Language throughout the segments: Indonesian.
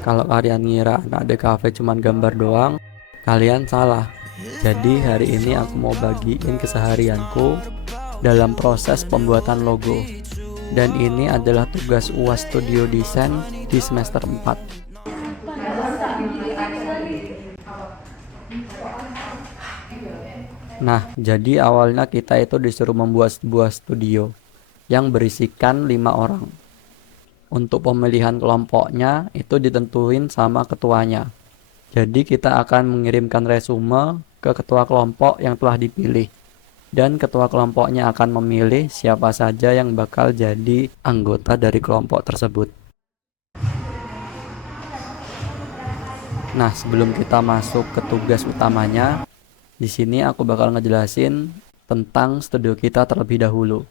Kalau kalian ngira anak The Cafe cuman gambar doang, kalian salah. Jadi hari ini aku mau bagiin keseharianku dalam proses pembuatan logo. Dan ini adalah tugas UAS Studio Design di semester 4. Nah, jadi awalnya kita itu disuruh membuat sebuah studio yang berisikan 5 orang. Untuk pemilihan kelompoknya itu ditentuin sama ketuanya. Jadi kita akan mengirimkan resume ke ketua kelompok yang telah dipilih. Dan ketua kelompoknya akan memilih siapa saja yang bakal jadi anggota dari kelompok tersebut. Nah, sebelum kita masuk ke tugas utamanya, di sini aku bakal ngejelasin tentang studio kita terlebih dahulu.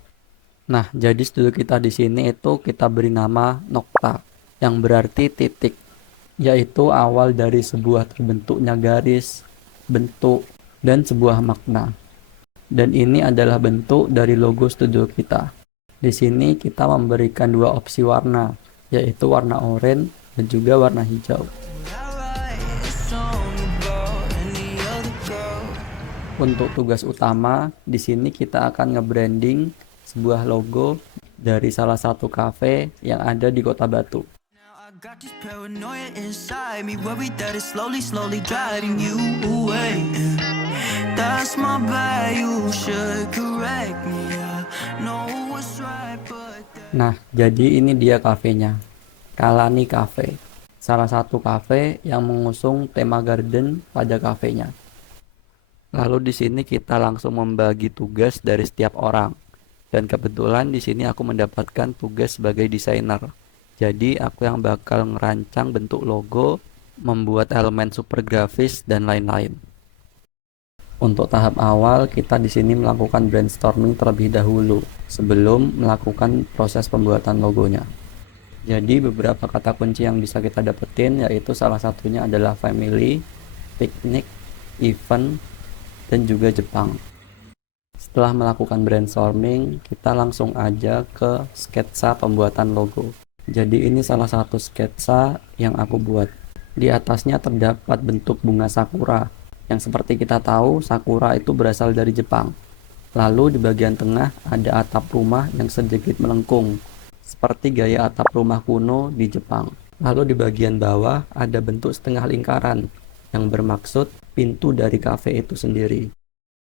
Nah, jadi studio kita di sini itu kita beri nama Nokta, yang berarti titik, yaitu awal dari sebuah terbentuknya garis, bentuk, dan sebuah makna. Dan ini adalah bentuk dari logo studio kita. Di sini kita memberikan 2 opsi warna, yaitu warna oranye dan juga warna hijau. Untuk tugas utama, di sini kita akan nge-branding sebuah logo dari salah satu kafe yang ada di Kota Batu. Nah, jadi ini dia kafenya, Kalani Cafe, salah satu kafe yang mengusung tema garden pada kafenya. Lalu di sini kita langsung membagi tugas dari setiap orang. Dan kebetulan di sini aku mendapatkan tugas sebagai desainer. Jadi aku yang bakal ngerancang bentuk logo, membuat elemen super grafis dan lain-lain. Untuk tahap awal kita di sini melakukan brainstorming terlebih dahulu sebelum melakukan proses pembuatan logonya. Jadi beberapa kata kunci yang bisa kita dapetin yaitu salah satunya adalah family, piknik, event, dan juga Jepang. Setelah melakukan brainstorming, kita langsung aja ke sketsa pembuatan logo. Jadi ini salah satu sketsa yang aku buat. Di atasnya terdapat bentuk bunga sakura, yang seperti kita tahu sakura itu berasal dari Jepang. Lalu di bagian tengah ada atap rumah yang sedikit melengkung, seperti gaya atap rumah kuno di Jepang. Lalu di bagian bawah ada bentuk setengah lingkaran, yang bermaksud pintu dari kafe itu sendiri.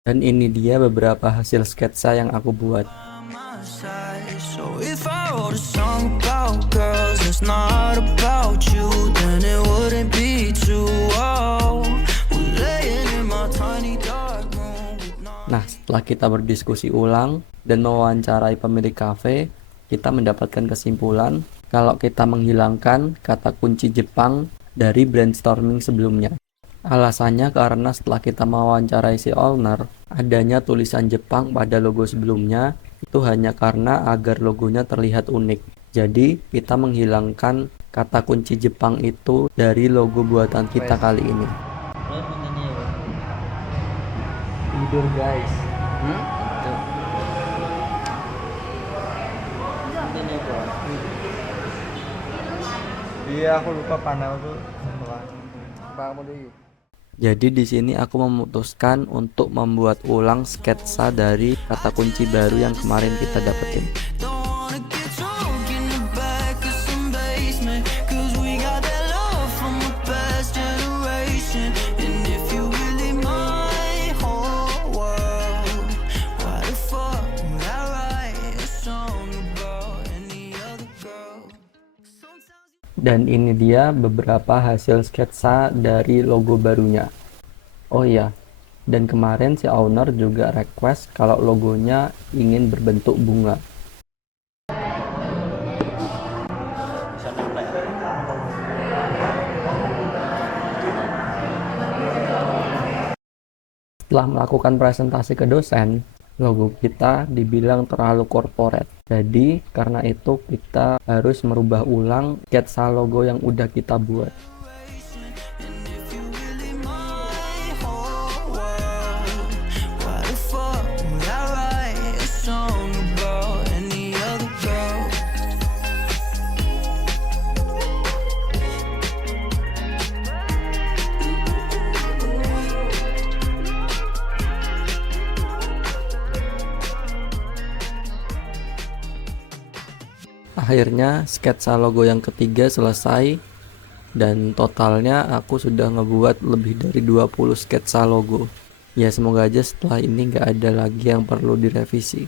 Dan ini dia beberapa hasil sketsa yang aku buat. Nah, setelah kita berdiskusi ulang dan mewawancarai pemilik kafe, kita mendapatkan kesimpulan kalau kita menghilangkan kata kunci Jepang dari brainstorming sebelumnya. Alasannya karena setelah kita mewawancarai si owner, adanya tulisan Jepang pada logo sebelumnya itu hanya karena agar logonya terlihat unik. Jadi kita menghilangkan kata kunci Jepang itu dari logo buatan kita kali ini. Tidur guys. Iya, aku lupa panel tuh setelah kamu deh. Jadi di sini aku memutuskan untuk membuat ulang sketsa dari kata kunci baru yang kemarin kita dapetin. Dan ini dia beberapa hasil sketsa dari logo barunya. Oh iya, dan kemarin si owner juga request kalau logonya ingin berbentuk bunga. Setelah melakukan presentasi ke dosen, logo kita dibilang terlalu corporate. Jadi karena itu kita harus merubah ulang sketsa logo yang udah kita buat. Akhirnya sketsa logo yang ketiga selesai, dan totalnya aku sudah ngebuat lebih dari 20 sketsa logo. Ya semoga aja setelah ini nggak ada lagi yang perlu direvisi.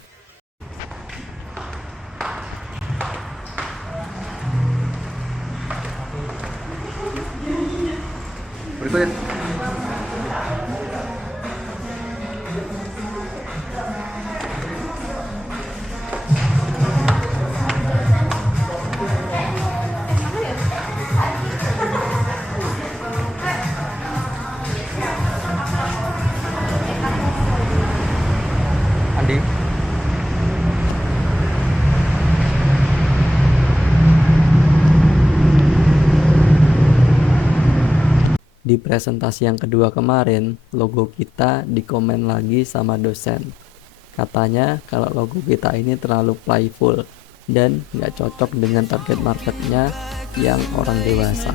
Berikutnya. Andi. Di presentasi yang kedua kemarin, logo kita dikomen lagi sama dosen. Katanya kalau logo kita ini terlalu playful dan nggak cocok dengan target marketnya yang orang dewasa.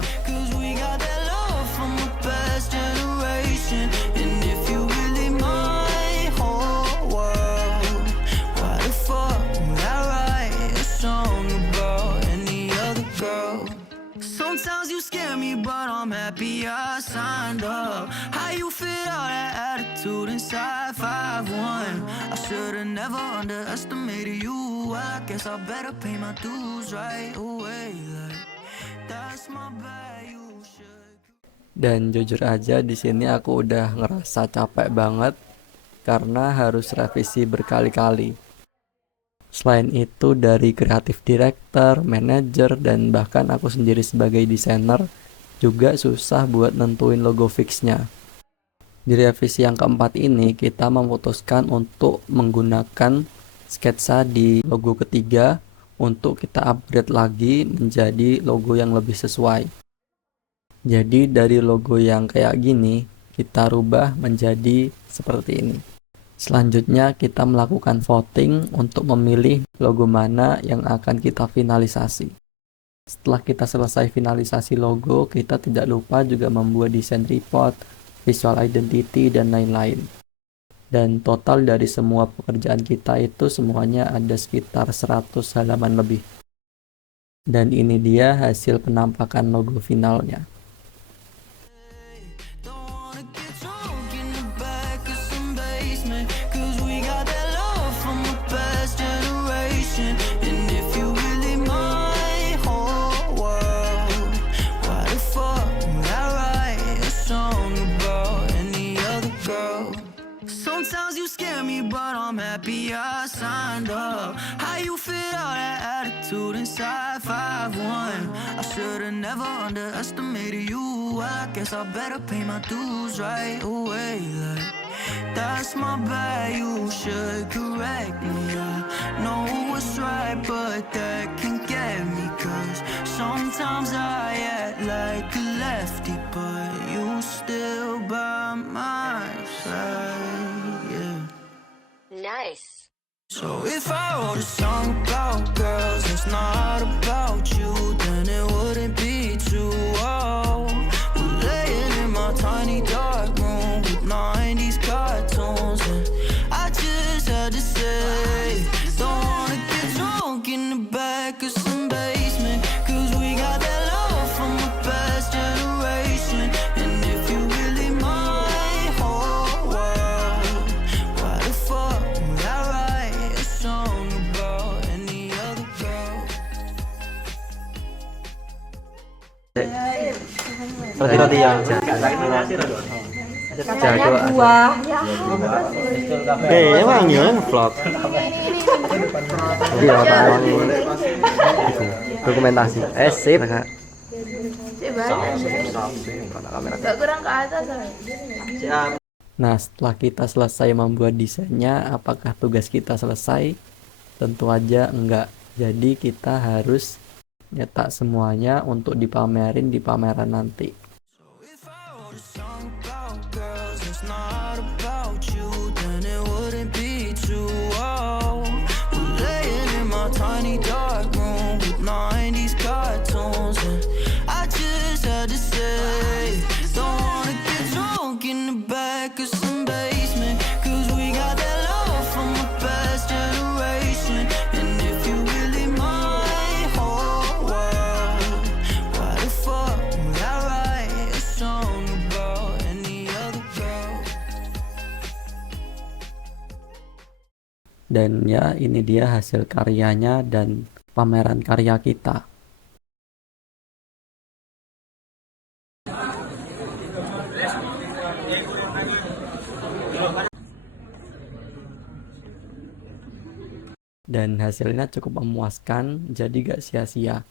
Sometimes you scare me, but I'm happy I signed up. How you fit all that attitude inside 5'1"? I should've never underestimated you. I guess I better pay my dues right away. Like, that's my bad, you should. Dan jujur aja di sini aku udah ngerasa capek banget karena harus revisi berkali-kali. Selain itu dari kreatif director, manajer, dan bahkan aku sendiri sebagai desainer juga susah buat nentuin logo fixnya. Di revisi yang keempat ini kita memutuskan untuk menggunakan sketsa di logo ketiga untuk kita upgrade lagi menjadi logo yang lebih sesuai. Jadi dari logo yang kayak gini kita rubah menjadi seperti ini. Selanjutnya kita melakukan voting untuk memilih logo mana yang akan kita finalisasi. Setelah kita selesai finalisasi logo, kita tidak lupa juga membuat desain report, visual identity, dan lain-lain. Dan total dari semua pekerjaan kita itu semuanya ada sekitar 100 halaman lebih. Dan ini dia hasil penampakan logo finalnya. Sometimes you scare me, but I'm happy I signed up. How you fit all that attitude inside 5'1"? I should've never underestimated you. I guess I better pay my dues right away. Like, that's my bad, you should correct me. I know what's right, but that can get me. Cause sometimes I act like a lefty, but you still by my side. Nice. So if I wrote a song about girls, it's not about you, then it wouldn't be too old. We're laying in my tiny dark room with 90s cartoons, and I just had to say, don't wanna get drunk in the back of some basement, cause we got that love from the past generation. And if you really my whole world, why the fuck would I write a song about any other girl? Roti-roti yang Katanya buah. emang ya vlog. Iya, orang dokumentasi. Sip. Sih banyak. Gak kurang ke atas. Nah, setelah kita selesai membuat desainnya, apakah tugas kita selesai? Tentu aja enggak. Jadi kita harus nyetak semuanya untuk dipamerin di pameran nanti. If I wrote a song about girls, it's not about you, then it wouldn't be too old. We're laying in my tiny dark room with 90s cartoons, and I just had to say, don't wanna get drunk in the back of some basement, cause we got that love from the past generation. And if you really my Dan ya ini dia hasil karyanya dan pameran karya kita. Dan hasilnya cukup memuaskan, jadi gak sia-sia.